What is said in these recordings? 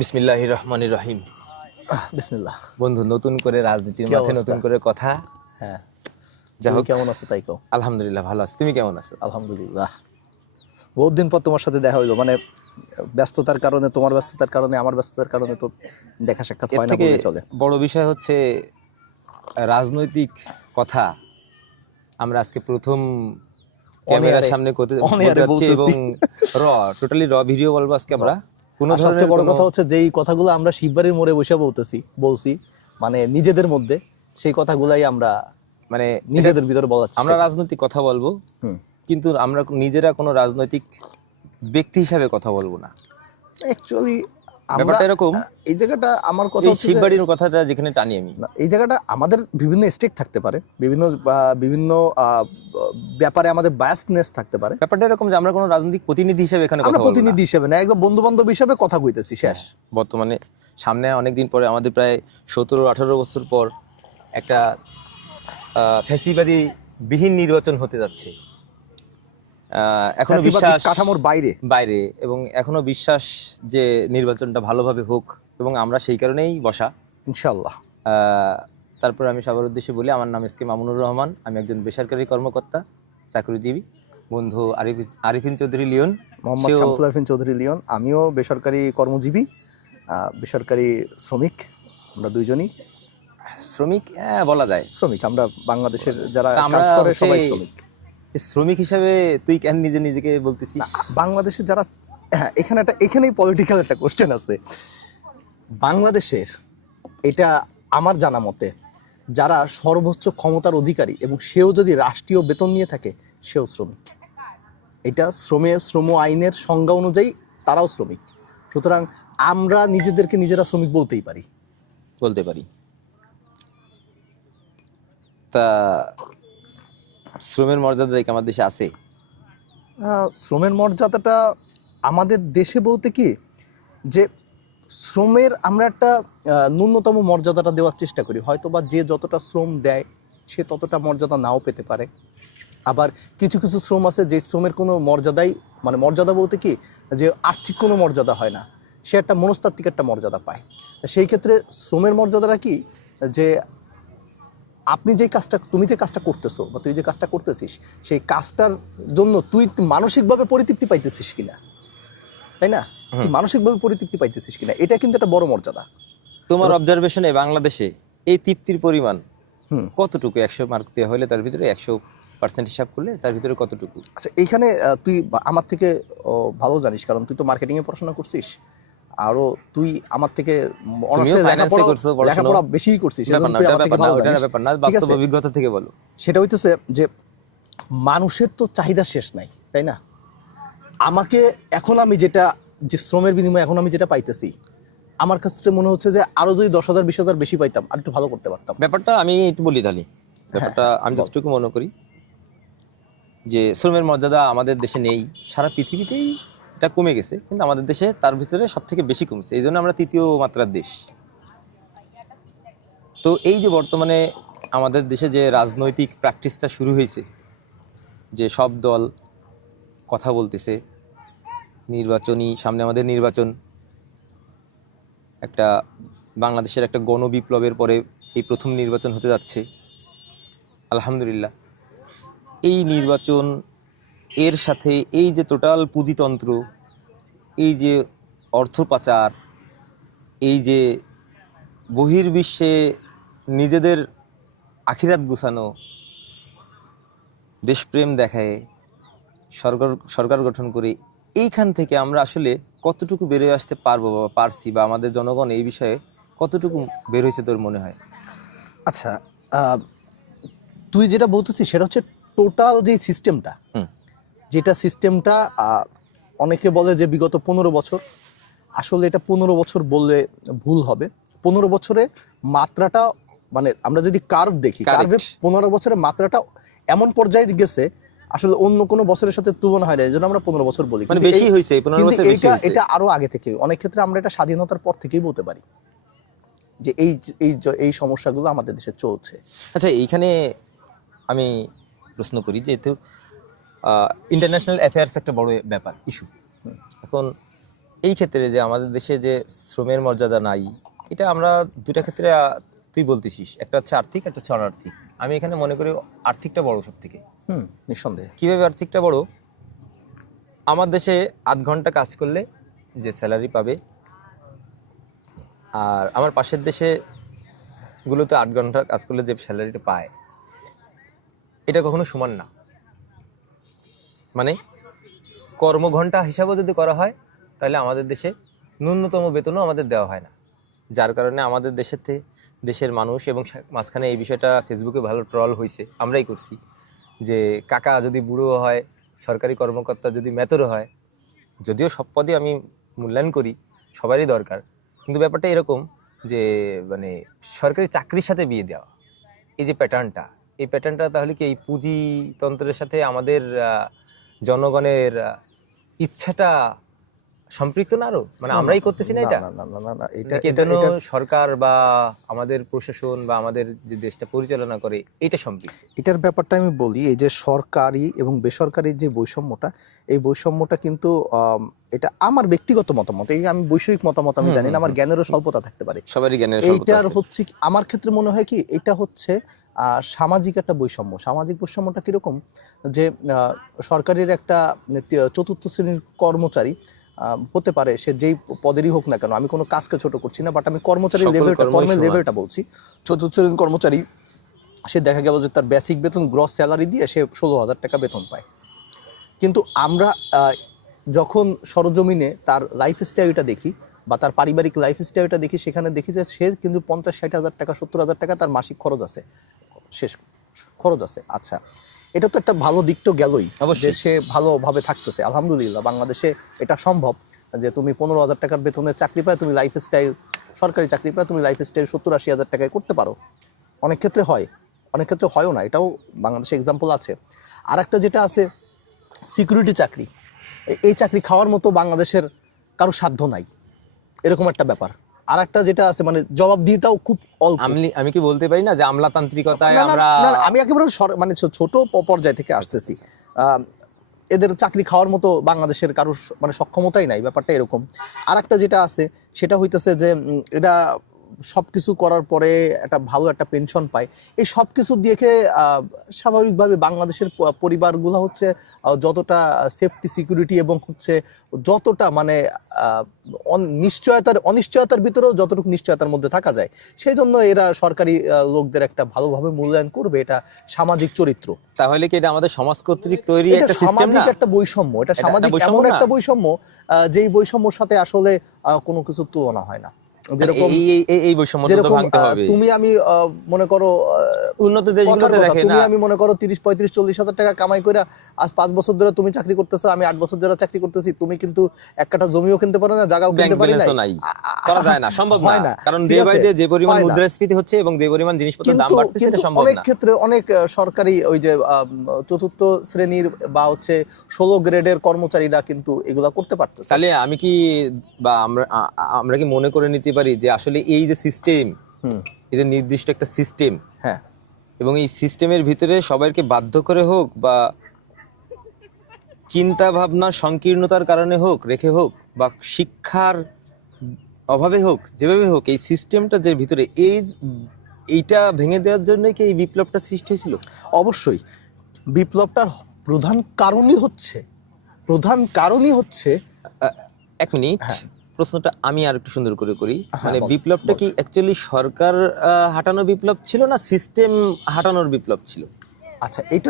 বিসমিল্লাহির রহমানির রহিম। বিসমিল্লাহ। বন্ধু, নতুন করে রাজনীতির কি মাঠে অবস্থা? নতুন করে কথা। হ্যাঁ, যা তুমি হোক, কেমন আছো তাই কও। আলহামদুলিল্লাহ ভালো আছি। তুমি কেমন আছো? আলহামদুলিল্লাহ। বহুত দিন পর তোমার সাথে দেখা হইলো, মানে ব্যস্ততার কারণে, তোমার ব্যস্ততার কারণে, আমার ব্যস্ততার কারণে তো দেখা সাক্ষাৎ এর হয় না থেকে বললে চলে। বড় বিষয় হচ্ছে রাজনৈতিক কথা আমরা আজকে প্রথম ক্যামেরার সামনে বলতে যাচ্ছি এবং বলতেছি। টোটালি ভিডিও বলবো আজকে আমরা। কোনো আর ধরনের সবচেয়ে বড় কোনো কথা হচ্ছে যেই কথাগুলো আমরা শিববাড়ির মোড়ে বসে বলছি, মানে নিজেদের মধ্যে, সেই কথাগুলাই আমরা মানে নিজেদের ভিতরে বলার চেষ্টা আমরা করি। রাজনৈতিক কথা বলবো, হুম। কিন্তু আমরা নিজেরা কোনো রাজনৈতিক ব্যক্তি হিসাবে কথা বলবো না। অ্যাকচুয়ালি আমরা ব্যাপারটা এরকম, এই জায়গাটা, আমার কথা এই হচ্ছে যে শিববাড়ির কথাটা যেখানে টানি আমি, না, এই জায়গাটা আমাদের বিভিন্ন স্টেক থাকতে পারে, বিভিন্ন ব্যাপারে আমাদের বায়াসনেস থাকতে পারে। ব্যাপারটা এরকম যে আমরা কোনো রাজনৈতিক প্রতিনিধি হিসেবে এখানে আমরা কথা বলবো না। প্রতিনিধি হিসেবে না, একদম বন্ধু বান্ধব হিসেবে কথা কইতেছি, শেষ। বর্তমানে সামনে অনেকদিন পরে আমাদের প্রায় 17-18 বছর পর একটা ফ্যাসিবাদী বিহীন নির্বাচন হতে যাচ্ছে। এখনো ফ্যাসিবাদী বিশ্বাস কাঠামোর বাইরে। বাইরে এবং এখনো বিশ্বাস যে নির্বাচনটা ভালোভাবে হোক, এবং আমরা সেই কারণেই বসা। ইনশাআল্লাহ। তারপর আমি সবার উদ্দেশ্যে বলি, আমার নাম এস কে মামুনুর রহমান। আমি একজন বেসরকারি কর্মকর্তা, চাকরিজীবী। বন্ধু আরিফিন চৌধুরী লিওন, মোহাম্মদ শামসুল আরিফিন চৌধুরী লিওন, আমিও বেসরকারি কর্মজীবী, বেসরকারি শ্রমিক। আমরা দুইজনই শ্রমিক বলা যায়। শ্রমিক, আমরা বাংলাদেশের যারা আমরা কাজ করে সবাই শ্রমিক। শ্রমিক হিসাবে তুই কেন নিজেকে বলতেছিস? বাংলাদেশের যারা, হ্যাঁ, এখানেই পলিটিক্যাল একটা কোশ্চেন আছে। বাংলাদেশের, এটা আমার জানা মতে, যারা সর্বোচ্চ ক্ষমতার অধিকারী এবং সেও যদি রাষ্ট্রীয় বেতন নিয়ে থাকে, সেও শ্রমিক। এটা শ্রম আইনের সংজ্ঞা অনুযায়ী তারাও শ্রমিক। সুতরাং আমরা নিজেদেরকে নিজেরা শ্রমিক বলতে পারি। তা শ্রমের মর্যাদা কি আমার দেশে আছে? শ্রমের মর্যাদাটা আমাদের দেশে বলতে কি, যে শ্রমের আমরা একটা ন্যূনতম মর্যাদাটা দেওয়ার চেষ্টা করি। হয়তো বা যে যতটা শ্রম দেয় সে ততটা মর্যাদা নাও পেতে পারে। আবার কিছু কিছু শ্রম আছে যে শ্রমের কোনো মর্যাদাই, মানে মর্যাদা বলতে কি, যে আর্থিক কোনো মর্যাদা হয় না, সে একটা মনস্তাত্ত্বিক একটা মর্যাদা পায়। সেই ক্ষেত্রে শ্রমের মর্যাদাটা কি, যে তুমি যে কাজটা করতেছো বা তুই যে কাজটা করতেছিস, সেই কাজটার জন্য তুই মানসিকভাবে পরিতৃপ্তি পাইতেছিস কিনা, তাই না? তুই মানসিকভাবে পরিতৃপ্তি পাইতেছিস কিনা, এটা কিন্তু একটা বড় মর্যাদা। তোমার অবজারভেশনে বাংলাদেশে এই তৃপ্তির পরিমাণ কতটুকু? 100 মার্ক দেওয়া হলে তার ভিতরে 100% হিসাব করলে তার ভিতরে কতটুকু? আচ্ছা, এইখানে তুই আমার থেকে ভালো জানিস, কারণ তুই তো মার্কেটিং এ পড়াশোনা করছিস, আরো তুই আমার থেকে লেখাপড়া বেশি করছিস, বাস্তব অভিজ্ঞতা থেকে বলো। সেটা হইতেছে যে মানুষের তো চাহিদা শেষ নাই, তাই না? আমাকে এখন যে শ্রমের বিনিময়ে এখন আমি যেটা পাইতেছি, আমার কাছে মনে হচ্ছে যে আরো যদি 10,000 20,000 বেশি পাইতাম, আর একটু ভালো করতে পারতাম। ব্যাপারটা আমি একটু বলি তাহলে। ব্যাপারটা আমি যতটুকু মনে করি যে শ্রমের মর্যাদা আমাদের দেশে নেই, সারা পৃথিবীতেই এটা কমে গেছে, কিন্তু আমাদের দেশে তার ভিতরে সব থেকে বেশি কমছে। এই জন্য আমরা তৃতীয় মাত্রার দেশ। তো এই যে বর্তমানে আমাদের দেশে যে রাজনৈতিক প্র্যাকটিসটা শুরু হয়েছে, যে সব দল কথা বলতেছে নির্বাচনী, সামনে আমাদের নির্বাচন, একটা বাংলাদেশের একটা গণবিপ্লবের পরে এই প্রথম নির্বাচন হতে যাচ্ছে আলহামদুলিল্লাহ। এই নির্বাচন, এর সাথে এই যে টোটাল পুঁজিতন্ত্র, এই যে অর্থ পাচার, এই যে বহির্বিশ্বে নিজেদের আখিরাত গুছানো, দেশপ্রেম দেখায়, সরকার গঠন করে, এইখান থেকে আমরা আসলে কতটুকু বেরোয় আসতে পারবো বা পারছি, বা আমাদের জনগণ এই বিষয়ে কতটুকু বের হয়েছে তোর মনে হয়? আচ্ছা, তুই যেটা বলতেছিস সেটা হচ্ছে টোটাল যে সিস্টেমটা, যেটা সিস্টেমটা অনেকে বলে যে বিগত 15 বছর, আসলে এটা 15 বছর বললে ভুল হবে। 15 বছরে মাত্রাটা, মানে আমরা যদি কার্ভ দেখি, কার্ভে 15 বছরের মাত্রাটা এমন পর্যায়ে গেছে, আসলে অন্য কোনো বছরের সাথে তুলনা হয় না, এই জন্য আমরা 15 বছর বলি। মানে বেশি হয়েছে, 15 বছর বেশি হয়েছে। এটা আরো আগে থেকে, অনেক ক্ষেত্রে আমরা এটা স্বাধীনতার পর থেকেই বলতে পারি যে এই সমস্যাগুলো আমাদের দেশে চলছে। আচ্ছা, এইখানে আমি প্রশ্ন করি, যেহেতু ইন্টারন্যাশনাল অ্যাফেয়ার্স একটা বড় ব্যাপার, ইস্যু। এখন এই ক্ষেত্রে যে আমাদের দেশে যে শ্রমের মর্যাদা নাই, এটা আমরা দুটা ক্ষেত্রে তুই বলতেছিস, একটা হচ্ছে আর্থিক, একটা হচ্ছে অনার্থিক। আমি এখানে মনে করি আর্থিকটা বড় সব থেকে। নিঃসন্দেহে। কিভাবে আর্থিকটা বড়? আমার দেশে 8 ঘন্টা কাজ করলে যে স্যালারি পাবে, আর আমার পাশের দেশে গুলোতে 8 ঘন্টা কাজ করলে যে স্যালারিটা পায়, এটা কখনো সমান না। মানে কর্মঘণ্টা হিসাবে যদি করা হয়, তাহলে আমাদের দেশে ন্যূনতম বেতনও আমাদের দেওয়া হয় না। যার কারণে আমাদের দেশের মানুষ, এবং মাঝখানে এই বিষয়টা ফেসবুকে ভালো ট্রল হয়েছে, আমরাই করছি, যে কাকা যদি বুড়ো হয়, সরকারি কর্মকর্তা যদি মেতরও হয়, যদিও সব পদে আমি মূল্যায়ন করি, সবারই দরকার, কিন্তু ব্যাপারটা এরকম যে মানে সরকারি চাকরির সাথে বিয়ে দেওয়া, এই যে প্যাটার্নটা, এই প্যাটার্নটা তাহলে কি এই পুঁজিতন্ত্রের সাথে আমাদের জনগণের ইচ্ছাটা সম্পৃক্ত না আরো? মানে আমরাই করতেছি না এটা? না, এটা সরকার বা আমাদের প্রশাসন বা আমাদের যে দেশটা পরিচালনা করে, এটা সম্পৃক্ত? এটার ব্যাপারটা আমি বলি, এই যে সরকারি এবং বেসরকারি যে বৈষম্যটা, এই বৈষম্যটা কিন্তু এটা আমার ব্যক্তিগত মতামত, এই আমি বৈষয়িক মতামত আমি জানি না, আমার জ্ঞানেরও স্বল্পতা থাকতে পারে, সবারই জ্ঞানের স্বল্পতা এইটার আছে। হচ্ছে আমার ক্ষেত্রে মনে হয় কি, এটা হচ্ছে সামাজিক একটা বৈষম্য। সামাজিক বৈষম্যটা কিরকম, যে সরকারের একটা চতুর্থ শ্রেণীর কর্মচারী হতে পারে, সে যেই পদেরই হোক না কেন, আমি কোনো কাজকে ছোট করছি না, বাট আমি কর্মচারীর লেভেলটা, কর্মের লেভেলটা বলছি। চতুর্থ শ্রেণীর কর্মচারী, সে দেখা গেল যে তার বেসিক বেতন, গ্রস স্যালারি দিয়ে সে 16,000 টাকা বেতন পায়। কিন্তু আমরা যখন সরজমিনে তার লাইফস্টাইলটা দেখি বা তার পারিবারিক লাইফস্টাইলটা দেখি, সেখানে দেখি যে সে কিন্তু 50-60,000 টাকা, 70,000 টাকা তার মাসিক খরচ আছে, শেষ খরচ আছে। আচ্ছা, এটা তো একটা ভালো দিক তো গেলই, যে সে ভালোভাবে থাকতেছে, আলহামদুলিল্লাহ। বাংলাদেশে এটা সম্ভব যে তুমি 15,000 টাকার বেতনের চাকরি পায়, তুমি লাইফস্টাইল, সরকারি চাকরি পায়, তুমি লাইফস্টাইল 70-80,000 টাকায় করতে পারো। অনেক ক্ষেত্রে হয়, অনেক ক্ষেত্রে হয়ও না, এটাও বাংলাদেশে এক্সাম্পল আছে। আর একটা যেটা আছে সিকিউরিটি চাকরি, এই চাকরি খাওয়ার মতো বাংলাদেশের কারো সাধ্য নাই, এরকম একটা ব্যাপার। আর একটা যেটা আছে, মানে জবাবদিহিতাও খুব অল্প। আমি কি বলতে পারি না যে আমলাতান্ত্রিকতায় আমরা, আমি একেবারে মানে ছোট পর্যায় থেকে আসতেছি, এদের চাকরি খাওয়ার মতো বাংলাদেশের কারোর মানে সক্ষমতাই নাই, ব্যাপারটা এরকম। আর একটা যেটা আছে সেটা হইতেছে যে এটা সবকিছু করার পরে একটা ভালো একটা পেনশন পায়। এই সব কিছু দেখে স্বাভাবিকভাবে বাংলাদেশের পরিবারগুলো হচ্ছে যতটা সিকিউরিটি এবং হচ্ছে যতটা মানে অনিশ্চয়তার ভিতরেও যতটুকু নিশ্চয়তার মধ্যে থাকা যায়, সেই জন্য এরা সরকারি লোকদের একটা ভালোভাবে মূল্যায়ন করবে, এটা সামাজিক চরিত্র। তাহলে কি এটা আমাদের সমাজ কর্তৃক তৈরি একটা সিস্টেম না? সামাজিক একটা বৈষম্য, এটা সামাজিক এমন একটা বৈষম্য, যেই বৈষম্যর সাথে আসলে কোনো কিছু তুলনা হয় না। যেরকম এই বৈষম্য তো ভাঙতে হবে। তুমি আমি মনে করো উন্নত দেশগুলোতে দেখেন না, তুমি আমি মনে করো 30-35-40 হাজার টাকা কামাই করে আজ 5 বছর ধরে তুমি চাকরি করতেছো, আমি 8 বছর ধরে চাকরি করতেছি, তুমি কিন্তু এক কাঠা জমিও কিনতে পারো না, জায়গাও কিনতে পারি না, করা যায় না, সম্ভব না। কারণ ডে বাই ডে যে পরিমাণ মুদ্রাস্ফীতি হচ্ছে এবং যে পরিমাণ জিনিসপত্রের দাম বাড়তেছে, এটা সম্ভব না। অনেক ক্ষেত্রে অনেক সরকারি ওই যে চতুর্থ শ্রেণীর বা হচ্ছে 16 গ্রেডের কর্মচারীরা কিন্তু এগুলা করতে পারতেছে। তাহলে আমি কি বা আমরা কি মনে করে নিতে পারি যে আসলে এই যে সিস্টেম, এই যে নির্দিষ্ট একটা সিস্টেম, হ্যাঁ, এবং এই সিস্টেমের ভিতরে সবাইকে বাধ্য করে হোক বা চিন্তা ভাবনার সংকীর্ণতার কারণে হোক, রেখে হোক, বা শিক্ষার অভাবে হোক, যেভাবে হোক, এই সিস্টেমটা যে ভিতরে এইটা ভেঙে দেওয়ার জন্য কি এই বিপ্লবটা সৃষ্টি হয়েছিল? অবশ্যই। বিপ্লবটার প্রধান কারণই হচ্ছে এক মিনিট, প্রশ্নটা আমি আর একটু সুন্দর করে করি। মানে বিপ্লবটা কি অ্যাকচুয়ালি সরকার হাঁটানো বিপ্লব ছিল না সিস্টেম হাঁটানোর বিপ্লব ছিল? আচ্ছা, এটা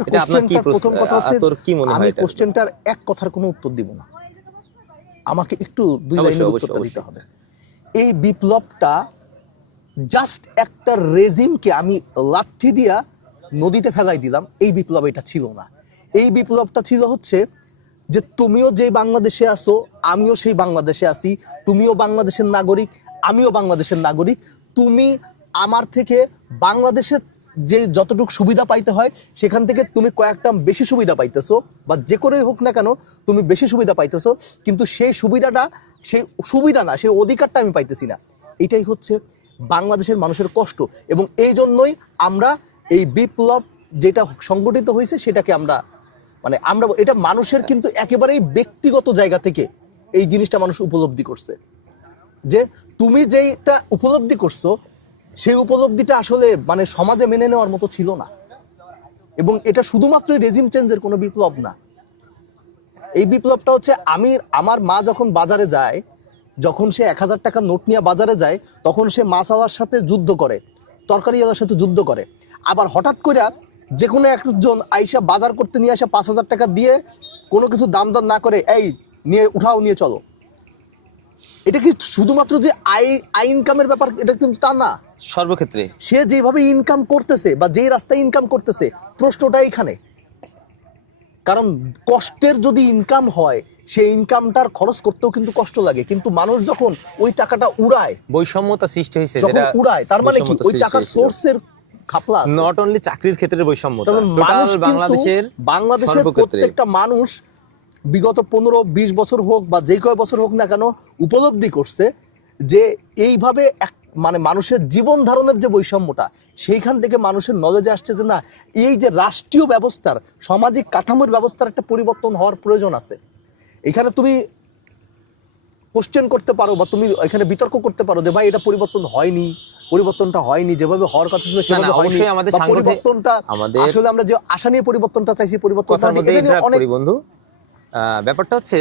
প্রথম কথা হচ্ছে, তোর কি মনে হয়? আমি কোশ্চেনটার এক কথার কোনো উত্তর দিব না, আমাকে একটু 2 লাইনের উত্তর দিতে হবে। এই বিপ্লবটা জাস্ট একটা রেজিমকে আমি লাথি দিয়া নদীতে ফেলাই দিলাম, এই বিপ্লব এটা ছিল না। এই বিপ্লবটা ছিল হচ্ছে যে তুমিও যে বাংলাদেশে আছো, আমিও সেই বাংলাদেশে আছি, তুমিও বাংলাদেশের নাগরিক, আমিও বাংলাদেশের নাগরিক। তুমি আমার থেকে বাংলাদেশের যে যতটুকু সুবিধা পাইতে হয় সেখান থেকে তুমি কয়েকটা বেশি সুবিধা পাইতেছো, বা যে করেই হোক না কেন তুমি বেশি সুবিধা পাইতেছো, কিন্তু সেই সুবিধা না, সেই অধিকারটা আমি পাইতেছি না। এটাই হচ্ছে বাংলাদেশের মানুষের কষ্ট, এবং এই জন্যই আমরা এই বিপ্লব যেটা সংগঠিত হয়েছে সেটাকে আমরা এটা মানুষের কিন্তু একেবারেই ব্যক্তিগত জায়গা থেকে এই জিনিসটা মানুষ উপলব্ধি করছে, যে তুমি যেটা উপলব্ধি করছো সেই উপলব্ধিটা আসলে মানে সমাজে মেনে নেওয়ার মতো ছিল না। এবং এটা শুধুমাত্র রেজিম চেঞ্জের কোনো বিপ্লব না। এই বিপ্লবটা হচ্ছে আমার মা যখন বাজারে যায়, যখন সে 1000 টাকার নোট নিয়ে বাজারে যায়, তখন সে মাছওয়ালার সাথে যুদ্ধ করে, তরকারিওয়ালার সাথে যুদ্ধ করে। আবার হঠাৎ করে যে কোনো একজন আইসা বাজার করতে নিয়ে আসে 5000 টাকা দিয়ে, কোনো কিছু দাম দর না করে, এই নিয়ে উঠাও, নিয়ে চলো। এটা কি শুধুমাত্র যে আই ইনকামের ব্যাপার, এটা কিন্তু তা না। সর্বক্ষেত্রে সে যেভাবে ইনকাম করতেছে বা যেই রাস্তায় ইনকাম করতেছে, প্রশ্নটা এখানে। কারণ কষ্টের যদি ইনকাম হয়, সেই ইনকামটার খরচ করতেও কিন্তু কষ্ট লাগে, কিন্তু মানুষ যখন ওই টাকাটা উড়ায়, বৈষম্যতা সৃষ্টি হয়েছে, যখন যেটা উড়ায়, তার মানে কি বৈষম্যতা ওই সৃষ্টি টাকার হয়েছিল। সোর্সের খাপলা আছে। নট অনলি চাকরির ক্ষেত্রে বৈষম্যতা, কারণ মানুষ টোটাল বাংলাদেশের সর্বক্ষেত্রে। প্রত্যেকটা মানুষ বিগত 15-20 বছর হোক বা যে কয় বছর হোক না কেন, উপলব্ধি করছে যে এইভাবে মানে মানুষের জীবন ধারণের যে বৈষম্যটা, সেইখান থেকে মানুষের নলেজে আসছে যে না, এই যে রাষ্ট্রীয় ব্যবস্থার, সামাজিক কাঠামোর ব্যবস্থার একটা পরিবর্তন হওয়ার প্রয়োজন আছে। এখানে তুমি কোশ্চেন করতে পারো বা তুমি এখানে বিতর্ক করতে পারো যে ভাই এটা পরিবর্তনটা হয়নি যেভাবে হওয়ার কথা ছিল সেভাবে হয়নি, বা পরিবর্তনটা আসলে আমরা যে আশা নিয়ে পরিবর্তনটা চাইছি, পরিবর্তনটা অনেক বন্ধু। ব্যাপারটা হচ্ছে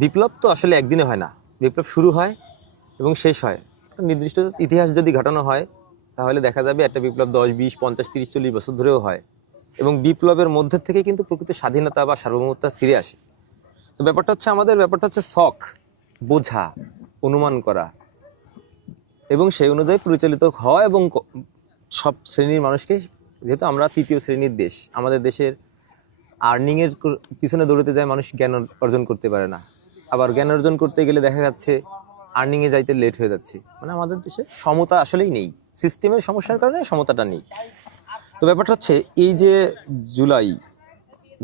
বিপ্লব তো আসলে একদিনে হয় না। বিপ্লব শুরু হয় এবং শেষ হয়। নির্দিষ্ট ইতিহাস যদি ঘটানো হয়, তাহলে দেখা যাবে একটা বিপ্লব 10, 20, 50, 30, 40 বছর ধরেও হয়, এবং বিপ্লবের মধ্যে থেকে কিন্তু প্রকৃত স্বাধীনতা বা সার্বভৌমত্ব ফিরে আসে। তো ব্যাপারটা হচ্ছে শখ, বোঝা, অনুমান করা এবং সেই অনুযায়ী পরিচালিত হওয়া, এবং সব শ্রেণীর মানুষকে, যেহেতু আমরা তৃতীয় শ্রেণীর দেশ, আমাদের দেশের আর্নিংয়ের পিছনে দৌড়তে যায় মানুষ, জ্ঞান অর্জন করতে পারে না। আবার জ্ঞান অর্জন করতে গেলে দেখা যাচ্ছে আর্নিংয়ে যাইতে লেট হয়ে যাচ্ছে। মানে আমাদের দেশে সমতা আসলেই নেই, সিস্টেমের সমস্যার কারণে সমতাটা নেই। তো ব্যাপারটা হচ্ছে এই যে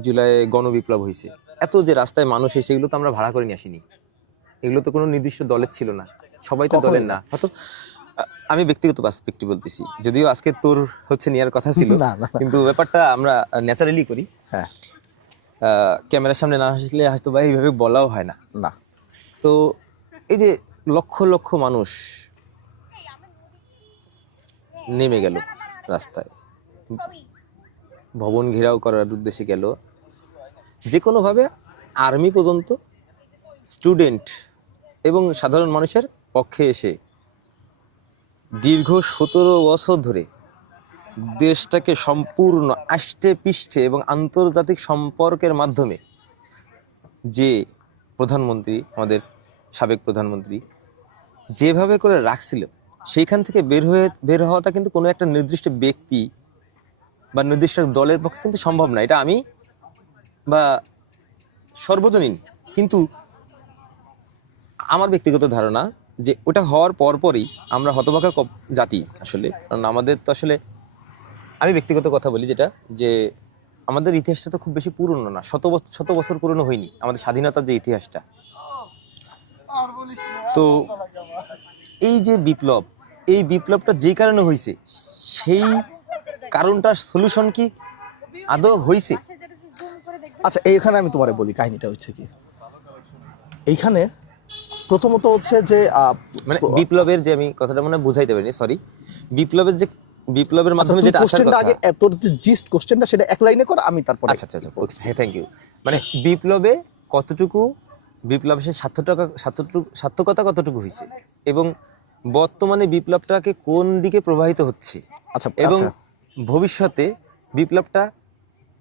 জুলাই গণবিপ্লব হয়েছে, এত যে রাস্তায় মানুষ এসে, এগুলো তো আমরা ভাড়া করে নিয়ে আসিনি, এগুলো তো কোনো নির্দিষ্ট দলের ছিল না, সবাই তো দলের না। হয়তো আমি ব্যক্তিগত পার্সপেক্টিভ বলতেছি, যদিও আজকে তোর হচ্ছে নেওয়ার কথা ছিল, কিন্তু ব্যাপারটা আমরা ন্যাচারালি করি। হ্যাঁ, ক্যামেরার সামনে না আসলে হয়তো বা এইভাবে বলাও হয় না। তো এই যে লক্ষ লক্ষ মানুষ নেমে গেল রাস্তায়, ভবন ঘেরাও করার উদ্দেশ্যে গেল, যে কোনোভাবে আর্মি পর্যন্ত স্টুডেন্ট এবং সাধারণ মানুষের পক্ষে এসে দীর্ঘ 17 বছর ধরে দেশটাকে সম্পূর্ণ আষ্টে পৃষ্ঠে এবং আন্তর্জাতিক সম্পর্কের মাধ্যমে যে প্রধানমন্ত্রী, আমাদের সাবেক প্রধানমন্ত্রী যেভাবে করে রাখছিল, সেইখান থেকে বের হওয়াটা কিন্তু কোনো একটা নির্দিষ্ট ব্যক্তি বা নির্দিষ্ট দলের পক্ষে কিন্তু সম্ভব না। এটা আমি বা সর্বজনীন, কিন্তু আমার ব্যক্তিগত ধারণা যে ওটা হওয়ার পরপরই আমরা হতভাগা জাতি আসলে। কারণ আমাদের তো আসলে, আমি ব্যক্তিগত কথা বলি যেটা, যে আমাদের ইতিহাসটা তো খুব বেশি পুরনো না, শত বছর পুরনো হয়নি আমাদের স্বাধীনতার যে ইতিহাসটা। তো এই যে এই বিপ্লবটা যে কারণে হয়েছে, সেই কারণটার সলিউশন কি আদৌ হয়েছে? আচ্ছা, এইখানে আমি তোমারে বলি কাহিনীটা হচ্ছে কি। এইখানে প্রথমত হচ্ছে যে মানে বিপ্লবের যে, আমি কথাটা মনে বুঝাইতে পারিনি, সরি, বিপ্লবের মাধ্যমে যেটা আসার কথা, আগে তোর যে জিস্ট কোশ্চেনটা সেটা এক লাইনে কর, আমি তারপর। আচ্ছা, হ্যাঁ, থ্যাংক ইউ। মানে বিপ্লবে কতটুকু, বিপ্লবের সার্থকতা কতটুকু হয়েছে, এবং বর্তমানে বিপ্লবটাকে কোন দিকে প্রবাহিত হচ্ছে, আচ্ছা, এবং ভবিষ্যতে বিপ্লবটা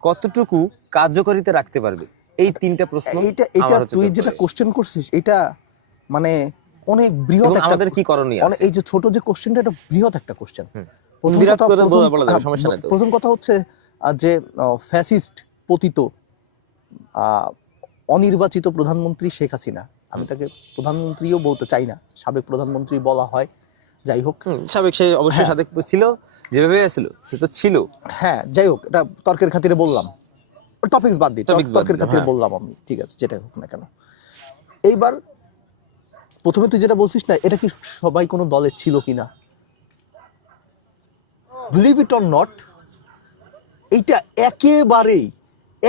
কতটুকু কার্যকারিতা রাখতে পারবে, এই তিনটা প্রশ্ন। এটা তুই যেটা কোশ্চেন করছিস, এটা মানে অনেক বৃহৎ একটা, আমাদের কি করণীয় আছে? এই যে ছোট যে কোশ্চেনটা, এটা বৃহৎ একটা কোশ্চেন। প্রথম কথা হচ্ছে যে ফ্যাসিস্ট পতিত অনির্বাচিত প্রধানমন্ত্রী শেখ হাসিনা, আমি তাকে প্রধানমন্ত্রীও বলতে চাই না, সাবেক প্রধানমন্ত্রী বলা হয়, যাই হোক, সাবেক, সে অবশ্যই সাবেক ছিল, যেভাবে ছিল সে তো ছিল। হ্যাঁ, যাই হোক, এটা তর্কের খাতিরে বললাম, টপিকস বাদ দিই, তর্কের খাতিরে বললাম আমি, ঠিক আছে, যেটাই হোক না কেন। এইবার প্রথমে তুই যেটা বলছিস না, এটা কি সবাই কোনো দলের ছিল কিনা, বিলিভ ইট অর নট, এইটা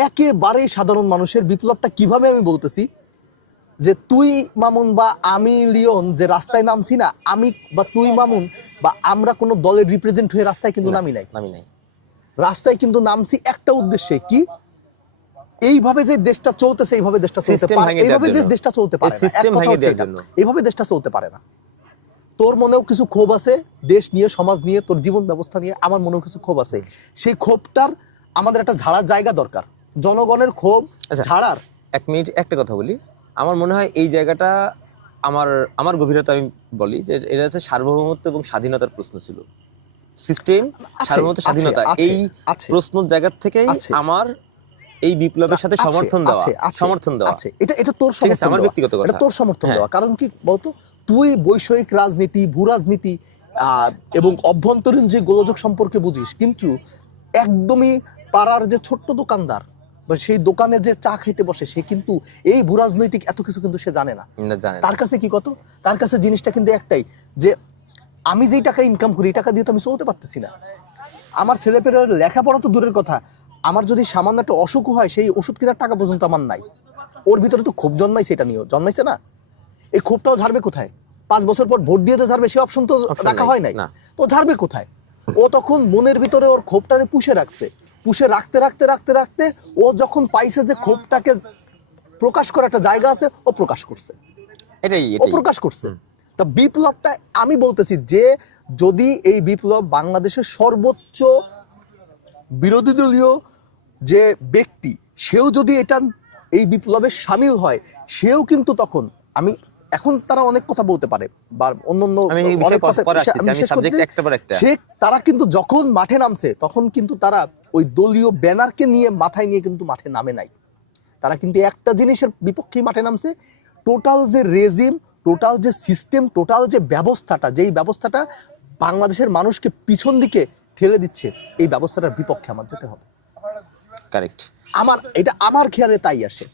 একেবারেই সাধারণ মানুষের বিপ্লবটা কিভাবে আমি বলতেছি, যে তুই মামুন বা আমি লিওন যে রাস্তায় নামছি না, আমি বা তুই মামুন বা আমরা কোনো দলের রিপ্রেজেন্ট হয়ে রাস্তায় কিন্তু নামি নাই। রাস্তায় কিন্তু নামছি একটা উদ্দেশ্যে, কি এইভাবে যে দেশটা চলতেছে এইভাবে দেশটা চলতে পারে, এইভাবে দেশটা চলতে পারে না, এক কথা হচ্ছে এটা, এইভাবে দেশটা চলতে পারে না। তোর মনেও কিছু ক্ষোভ আছে দেশ নিয়ে, সমাজ নিয়ে, তোর জীবন ব্যবস্থা নিয়ে, আমার মনেও কিছু ক্ষোভ আছে। সেই ক্ষোভটার আমাদের একটা ঝাড়ার জায়গা দরকার, জনগণের ক্ষোভ ঝাড়ার। এক মিনিট একটা কথা বলি, আমার মনে হয় এই জায়গাটা আমার আমার গভীরতা আমি বলি যে এটা হচ্ছে সার্বভৌমত্ব এবং স্বাধীনতার প্রশ্ন ছিল। সিস্টেম, সার্বভৌমত্ব, স্বাধীনতা, এই প্রশ্নের জায়গা থেকেই আমার এই বিপ্লবের সাথে সমর্থন দেওয়া আছে। এটা তোর সমর্থন, আমার ব্যক্তিগত কথা, এটা তোর সমর্থন দেওয়া। কারণ কি বলতো, তুই বৈষয়িক রাজনীতি, ভূ রাজনীতি এবং অভ্যন্তরীণ যে গোলযোগ সম্পর্কে বুঝিস, কিন্তু একদমই পাড়ার যে ছোট্ট দোকানদার বা সেই দোকানে যে চা খেতে বসে, সে কিন্তু এই ভূ রাজনৈতিক এত কিছু কিন্তু সে জানে না। তার কাছে কি কত, তার কাছে জিনিসটা কিন্তু একটাই, যে আমি যেই টাকা ইনকাম করি এই টাকা দিয়ে তো আমি চলতে পারতেছি না। আমার ছেলেপেলের লেখাপড়া তো দূরের কথা, আমার যদি সামান্য একটা অসুখ হয় সেই ওষুধ কেনার টাকা পর্যন্ত আমার নাই। ওর ভিতরে তো ক্ষোভ জন্মাইছে, এটা নিয়েও জন্মাইছে না? এই ক্ষোভটাও ঝাড়বে কোথায়? 5 বছর পর ভোট দিয়ে যে ঝাড়বে সে অপশন তো রাখা হয় নাই, তো ঝাড়বে কোথায়? ও তখন মনের ভিতরে ওর ক্ষোভটারে পুষে রাখছে, পুষে রাখতে রাখতে রাখতে রাখতে ও যখন পাইছে যে ক্ষোভটাকে প্রকাশ করার একটা জায়গা আছে, ও প্রকাশ করছে, ও প্রকাশ করছে। তা বিপ্লবটা আমি বলতেছি যে যদি এই বিপ্লব বাংলাদেশের সর্বোচ্চ বিরোধী দলীয় যে ব্যক্তি, সেও যদি এটা এই বিপ্লবে সামিল হয়, সেও কিন্তু তখন, আমি এখন তারা অনেক কথা বলতে পারে বা অন্যান্য সে তারা কিন্তু যখন মাঠে নামছে তখন কিন্তু তারা ওই দলীয় ব্যানারকে নিয়ে মাথায় নিয়ে কিন্তু মাঠে নামে নাই। তারা কিন্তু একটা জিনিসের বিপক্ষে মাঠে নামছে, টোটাল যে রেজিম, টোটাল যে সিস্টেম, টোটাল যে ব্যবস্থাটা, যেই ব্যবস্থাটা বাংলাদেশের মানুষকে পিছন দিকে ঠেলে দিচ্ছে, এই ব্যবস্থাটার বিপক্ষে আমার যেতে হবে। কারেক্ট, আমার খেয়ালে তাই আসে।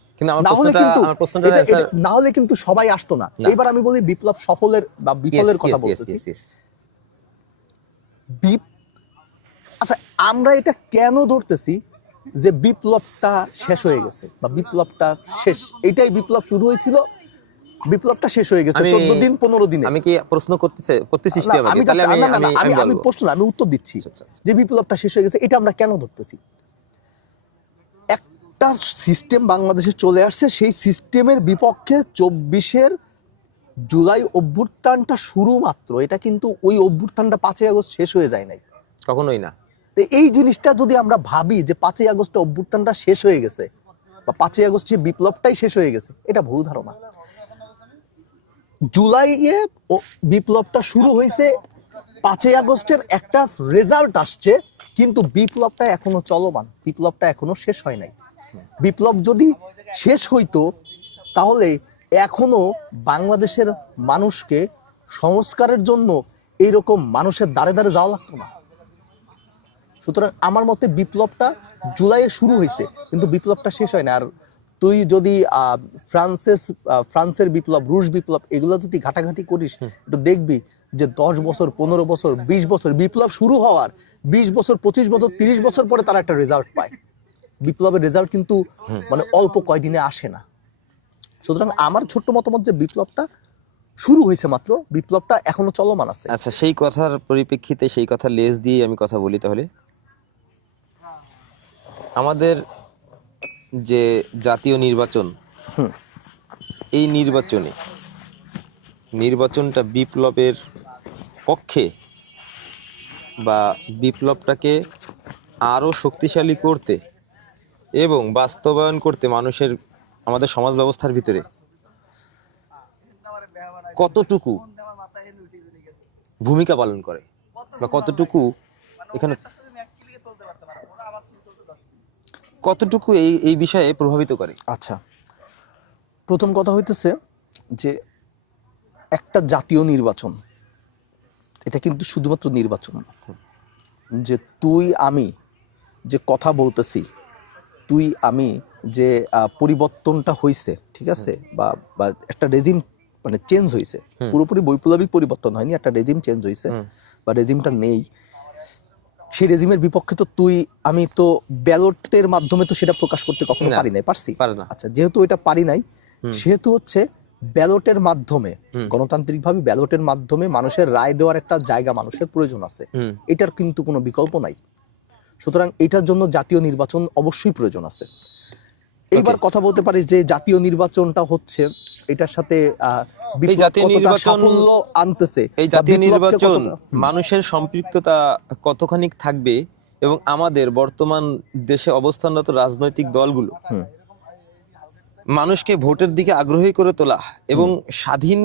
না হলে কিন্তু সবাই আসতো না। এবার আমি বলি বিপ্লব সফলের বা বিফলের কথা বলতেছি। আচ্ছা, আমরা এটা কেন ধরতেছি যে বিপ্লবটা শেষ হয়ে গেছে বা বিপ্লবটা শেষ? এটাই বিপ্লব শুরু হয়েছিল, বিপ্লবটা শেষ হয়ে গেছে 14 দিন 15 দিনে। আমি কি প্রশ্ন করতেছিস? আমি প্রশ্ন না, আমি উত্তর দিচ্ছি যে বিপ্লবটা শেষ হয়ে গেছে, এটা আমরা কেন ধরতেছি? একটা সিস্টেম বাংলাদেশে চলে আসছে, সেই সিস্টেমের বিপক্ষে 24 জুলাই অভ্যুত্থানটা শুরু মাত্র, এটা কিন্তু ওই অভ্যুত্থানটা 5 আগস্ট শেষ হয়ে যায় নাই, কখনোই না। এই জিনিসটা যদি আমরা ভাবি যে 5 আগস্ট অভ্যুত্থানটা শেষ হয়ে গেছে বা 5 আগস্ট যে বিপ্লবটাই শেষ হয়ে গেছে, এটা ভুল ধারণা। জুলাইয়ে বিপ্লবটা শুরু হয়েছে, 5 আগস্টের একটা রেজাল্ট আসছে, কিন্তু বিপ্লবটা এখনো চলমান, বিপ্লবটা এখনো শেষ হয় নাই। বিপ্লব যদি শেষ হইতো তাহলে এখনো বাংলাদেশের মানুষকে সংস্কারের জন্য এইরকম মানুষের দ্বারে দ্বারে যাওয়া লাগতো না। সুতরাং আমার মতে বিপ্লবটা জুলাইয়ে শুরু হয়েছে, কিন্তু বিপ্লবটা শেষ হয় না। আর তুই যদি ফ্রান্সের বিপ্লব, রুশ বিপ্লব, এগুলো যদি ঘাটাঘাটি করিস, একটু দেখবি যে 10 বছর 15 বছর 20 বছর বিপ্লব শুরু হওয়ার 20 বছর 25 বছর 30 বছর পরে তারা একটা রেজাল্ট পায়। বিপ্লবের রেজাল্ট কিন্তু মানে অল্প কয়দিনে আসে না। সুতরাং আমার ছোট্ট মতামত যে বিপ্লবটা শুরু হয়েছে মাত্র, বিপ্লবটা এখনো চলমান আছে। আচ্ছা, সেই কথার পরিপ্রেক্ষিতে, সেই কথা লেজ দিয়ে আমি কথা বলি তাহলে। আমাদের যে জাতীয় নির্বাচন, এই নির্বাচনটা বিপ্লবের পক্ষে বা বিপ্লবটাকে আরো শক্তিশালী করতে এবং বাস্তবায়ন করতে মানুষের, আমাদের সমাজ ব্যবস্থার ভিতরে কতটুকু ভূমিকা পালন করে বা কতটুকু এখানে কতটুকু এই বিষয়ে প্রভাবিত করে? আচ্ছা, প্রথম কথা হইতেছে যে একটা জাতীয় নির্বাচন, এটা কিন্তু শুধুমাত্র নির্বাচন না, যে তুই আমি যে কথা বলতেছি, তুই আমি যে পরিবর্তনটা হয়েছে, ঠিক আছে, বা একটা রেজিম মানে চেঞ্জ হয়েছে, পুরোপুরি বৈপ্লবিক পরিবর্তন হয়নি, একটা রেজিম চেঞ্জ হয়েছে বা রেজিমটা নেই, সেই রেজিমের বিপক্ষে তো তুই আমি তো ব্যালটের মাধ্যমে তো সেটা প্রকাশ করতে কখনো পারি নাই, পারছি? আচ্ছা, যেহেতু এটা পারি নাই, সেহেতু হচ্ছে ব্যালটের মাধ্যমে, হুম। গণতান্ত্রিকভাবে ব্যালটের মাধ্যমে মানুষের রায় দেওয়ার একটা জায়গা মানুষের প্রয়োজন আছে, এটার কিন্তু কোনো বিকল্প নাই। সুতরাং এটার জন্য জাতীয় নির্বাচন অবশ্যই প্রয়োজন আছে। এইবার কথা বলতে পারি যে জাতীয় নির্বাচনটা হচ্ছে এটার সাথে এই জাতীয় নির্বাচন আনতেছে, এই জাতীয় নির্বাচন মানুষের সম্পৃক্ততা কতখানি থাকবে এবং আমাদের বর্তমান দেশে অবস্থানরত রাজনৈতিক দলগুলো মানুষকে ভোটের দিকে আগ্রহী করে তোলা এবং স্বাধীন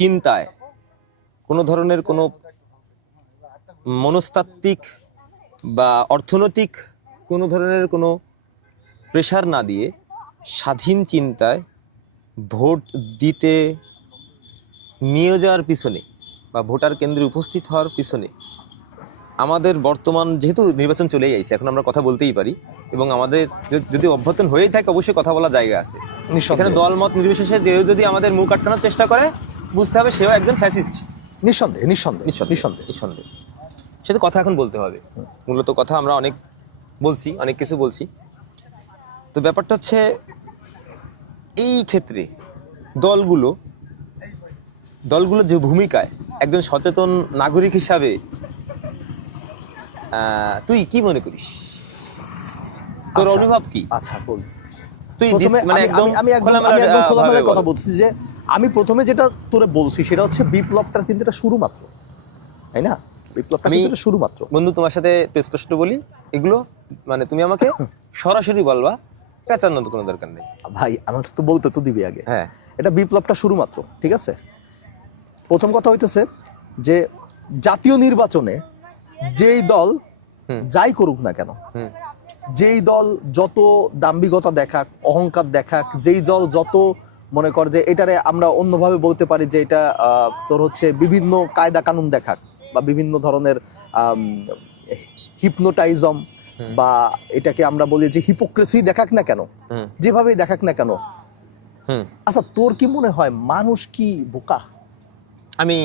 চিন্তায় কোনো ধরনের কোনো মনস্তাত্ত্বিক বা অর্থনৈতিক কোনো ধরনের কোনো প্রেশার না দিয়ে স্বাধীন চিন্তায় ভোট দিতে নিয়ে যাওয়ার পিছনে বা ভোটার কেন্দ্রে উপস্থিত হওয়ার পিছনে আমাদের বর্তমান যেহেতু নির্বাচন চলেই আইছে, এখন আমরা কথা বলতেই পারি এবং আমাদের যদি অভ্যর্থন হয়েই থাকে অবশ্যই কথা বলার জায়গা আছে। সেখানে দলমত নির্বিশেষে যে যদি আমাদের মুখ আটকানোর চেষ্টা করে বুঝতে হবে সেও একজন ফ্যাসিস্ট। নিঃসন্দেহে নিঃসন্দেহে নিঃসন্দেহে নিঃসন্দেহে সে তো কথা এখন বলতে হবে। মূলত কথা আমরা অনেক বলছি, অনেক কিছু বলছি। তো ব্যাপারটা হচ্ছে এই ক্ষেত্রে দলগুলো যে ভূমিকায় একজন সচেতন নাগরিক হিসাবে তুই কি মনে করিস, তোর অনুভব কি? আচ্ছা বল। তুই মানে একদম খোলামেলা কথা বলছি যে আমি প্রথমে যেটা তোরে বলছি সেটা হচ্ছে বিপ্লবটার কিন্তু এটা শুরু মাত্র, তাই না? বিপ্লবটা কিন্তু শুরু মাত্র। বন্ধু তোমার সাথে স্পষ্ট বলি, এগুলো মানে তুমি আমাকে সরাসরি বলবা, পেঁচানোর কোনো দরকার নেই ভাই। আমার তো বলতে তো দিবি আগে। হ্যাঁ, এটা বিপ্লবটা শুরু মাত্র, ঠিক আছে? প্রথম কথা হইতেছে যে জাতীয় নির্বাচনে যেই দল যাই করুক না কেন, যেই দল যত দাম্ভিকতা দেখাক, অহংকার দেখাক, যেই দল যত মনে কর যে এটারে আমরা অন্যভাবে বলতে পারি যে এটা তোর হচ্ছে বিভিন্ন কায়দা কানুন দেখাক বা বিভিন্ন ধরনের হিপনোটাইজম বা এটাকে আমরা বলি যে হিপোক্রেসি দেখাক না কেন, যেভাবেই দেখাক না কেন, আচ্ছা তোর কি মনে হয় মানুষ কি বোকা? আমি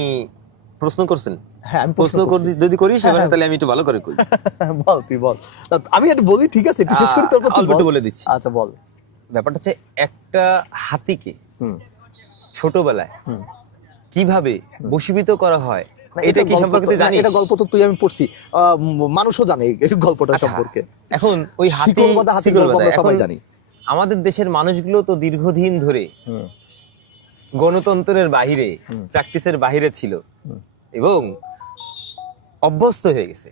প্রশ্ন করছেন? হ্যাঁ, আমি প্রশ্ন যদি করিস তাহলে আমি একটু ভালো করে করি। বল, তুই বল। আমি একটু বলি, ঠিক আছে? বিশেষ করে তোর অল্প একটু বলে দিচ্ছি। আচ্ছা বল। ব্যাপারটা হচ্ছে একটা হাতিকে ছোটবেলায় কিভাবে বশীভূত করা হয় এটা কি সম্পর্কে তুই জানিস? এটা গল্প তো তুই আমি পড়ছি, মানুষও জানে এই গল্পটা সম্পর্কে। এখন ওই হাতি সবাই জানি। আমাদের দেশের মানুষগুলো তো দীর্ঘদিন ধরে গণতন্ত্রের বাহিরে, প্র্যাকটিসের বাহিরে ছিল এবং অভ্যস্ত হয়ে গেছে।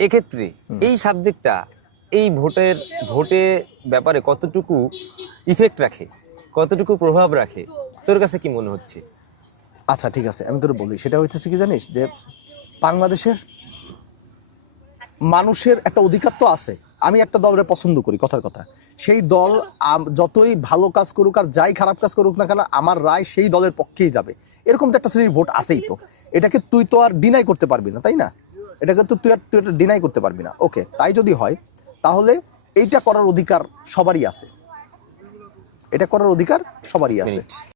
এক্ষেত্রে এই সাবজেক্টটা এই ভোটে ব্যাপারে কতটুকু ইফেক্ট রাখে, কতটুকু প্রভাব রাখে, তোর কাছে কি মনে হচ্ছে? আচ্ছা ঠিক আছে, আমি তোর বলি। সেটা হচ্ছে কি জানিস, যে বাংলাদেশের মানুষের একটা অধিকার তো আছে। আমি একটা দলরে পছন্দ করি, কথার কথা। সেই দল যতই ভালো কাজ করুক আর যাই খারাপ কাজ করুক না কেন, আমার রায় সেই দলের পক্ষেই যাবে, এরকম তো একটা শ্রেণীর ভোট আছেই। তো এটাকে তুই তো আর ডিনাই করতে পারবি না, তাই না? এটাকে তো তুই এটা ডিনাই করতে পারবি না। ওকে, তাই যদি হয় তাহলে এইটা করার অধিকার সবারই আছে, এটা করার অধিকার সবারই আছে।